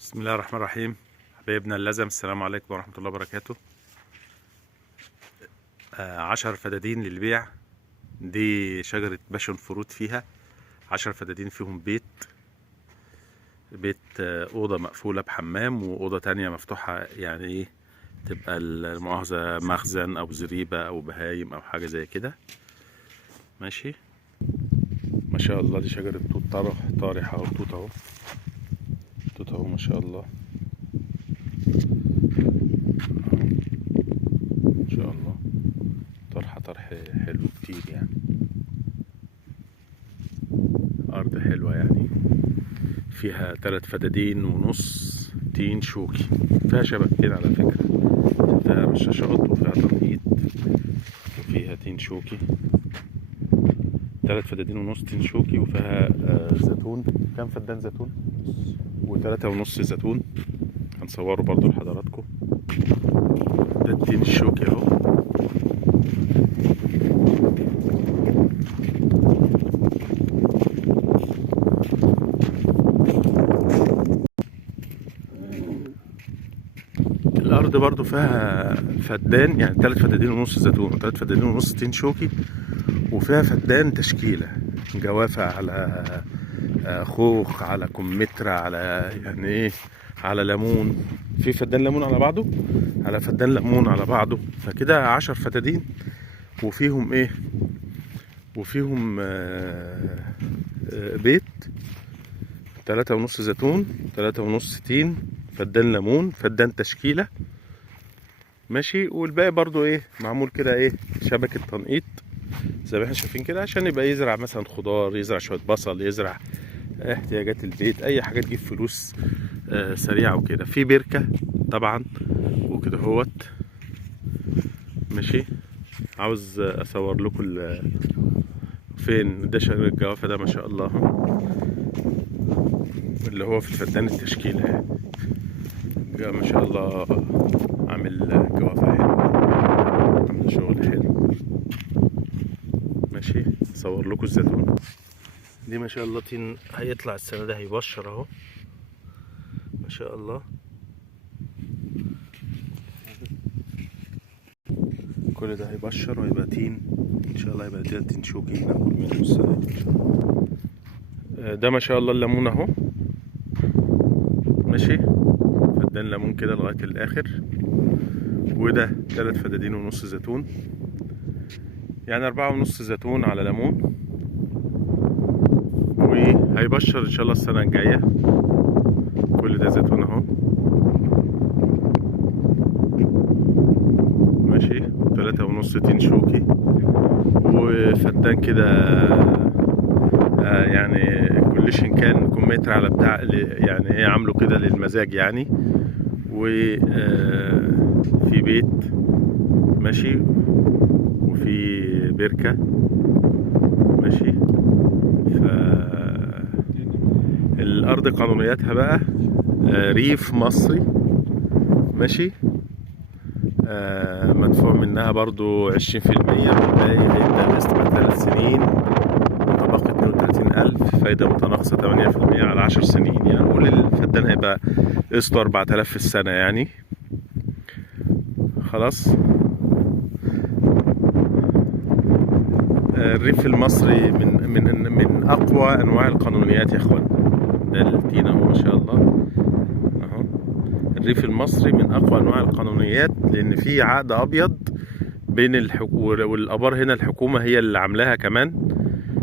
بسم الله الرحمن الرحيم. حبايبنا اللزم، السلام عليكم ورحمة الله وبركاته. 10 فدادين للبيع. دي شجرة باشون فروت، فيها 10 فدادين، فيهم بيت أوضة مقفولة بحمام، وأوضة تانية مفتوحة، يعني ايه، تبقى المؤاخذة مخزن أو زريبة أو بهايم أو حاجة زي كده. ماشي، ما شاء الله. دي شجرة توت طارح أهو، توت أهو، توت أهو، ما شاء الله، ما شاء الله. طرح حلو كتير يعني، أرض حلوة يعني. فيها 3 فدادين ونص تين شوكي، فيها شبكتين على فكرة، فيها رشاشات وفيها تنقيط وفيها تين شوكي. 3 فدادين ونص تين شوكي، وفيها زيتون. كام فدان زيتون؟ و3 ونص زيتون. هنصوره برضو لحضراتكم. ده التين الشوكي اهو. الارض برضو فيها فدان، يعني 3 فدادين ونص زيتون و3 فدادين ونص تين شوكي، وفيها فدان تشكيلة جوافة على خوخ على كمثرى على يعني ايه، على ليمون. في فدان ليمون على بعضه، على فدان ليمون على بعضه، فكده 10 فدادين. وفيهم ايه، وفيهم بيت 3 ونص زيتون، 3 ونص تين، فدان ليمون، فدان تشكيلة. ماشي، والباقي برضو ايه، معمول كده ايه، شبكة تنقيط زي ما احنا شايفين كده، عشان يبقى يزرع مثلا خضار، يزرع شوية بصل، يزرع احتياجات البيت، اي حاجة تجيب فلوس سريعة وكده. في بركة طبعا وكده هوت. ماشي، عاوز اصور لكم فين ده شجر الجوافة ده، ما شاء الله، اللي هو في الفدان التشكيلة يعني. ما شاء الله، عامل جوافة حلوة، عامل شغل حلو. ماشي، اصور لكم الزيتون. دي ما شاء الله تين هيطلع السنة ده، هيبشر اهو، ما شاء الله. كل ده هيبشر وهيبقى تين ان شاء الله، هيبقى ده تين شوكي ناكل منه السنة دي ان شاء الله. ده ما شاء الله الليمون اهو. ماشي، فدان ليمون كده لغاية الاخر. وده 3 فدادين ونص زيتون، يعني 4 ونص زيتون على ليمون، وهيبشر ان شاء الله السنة الجاية. كل ده زيتون اهو. ماشي، 3 ونص تين شوكي، وفدان كده يعني كلشن كان كمثرى على بتاع، يعني ايه، عامله كده للمزاج يعني. وفي بيت ماشي، وفي بركة. ماشي، الأرض قانونياتها بقى ريف مصري. ماشي، مدفوع منها برضو 20%، والباقي هيبدأ القسط بعد 3 سنين، طبقة 32,000، فايدة متناقصة 8% على 10 سنين. يعني نقول الفدان هيبقى قسطه 4000 في السنة يعني. خلاص. الريف المصري من أقوى أنواع القانونيات يا إخوان. ده التين أهو، ما شاء الله أهو. الريف المصري من أقوى أنواع القانونيات، لأن في عقد أبيض بين والآبار. هنا الحكومة هي اللي عاملاها كمان.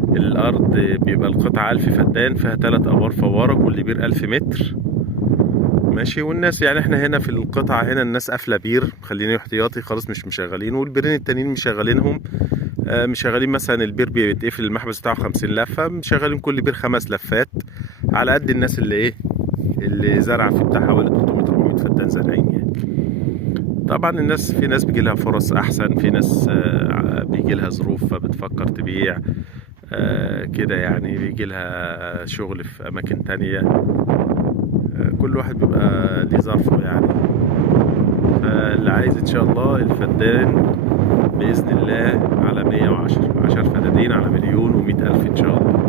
الأرض بيبقى القطعة 1000 فدان، فيها 3 آبار فوارة، كل بير 1000 متر. ماشي، والناس يعني احنا هنا في القطعة هنا الناس قافلة بير، مخلينه احتياطي خالص، مش مشغلين، والبيرين التانيين مشغلينهم. مشغلين مثلا البير بيتقفل المحبس بتاعه 50 لفة، مشغلين كل بير 5 لفات، على قد الناس اللي ايه، اللي زرع في بتاع حوالي 300 400 فدان زارعين يعني. طبعا الناس، في ناس بيجي لها فرص احسن، في ناس بيجي لها ظروف فبتفكر تبيع كده يعني، بيجي لها شغل في اماكن تانية. كل واحد بيبقى ليه ظرفه يعني. اللي عايز ان شاء الله الفدان باذن الله على 110 10 فدادين على 1,100,000 ان شاء الله.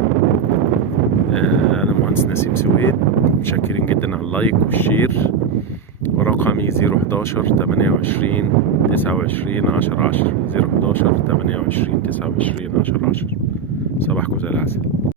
انا المهندس نسيم سويد. متشكرين جدا على اللايك والشير. ورقمي 011 28 29 10 10 011 28 29 10 10. صباحكم زي العسل.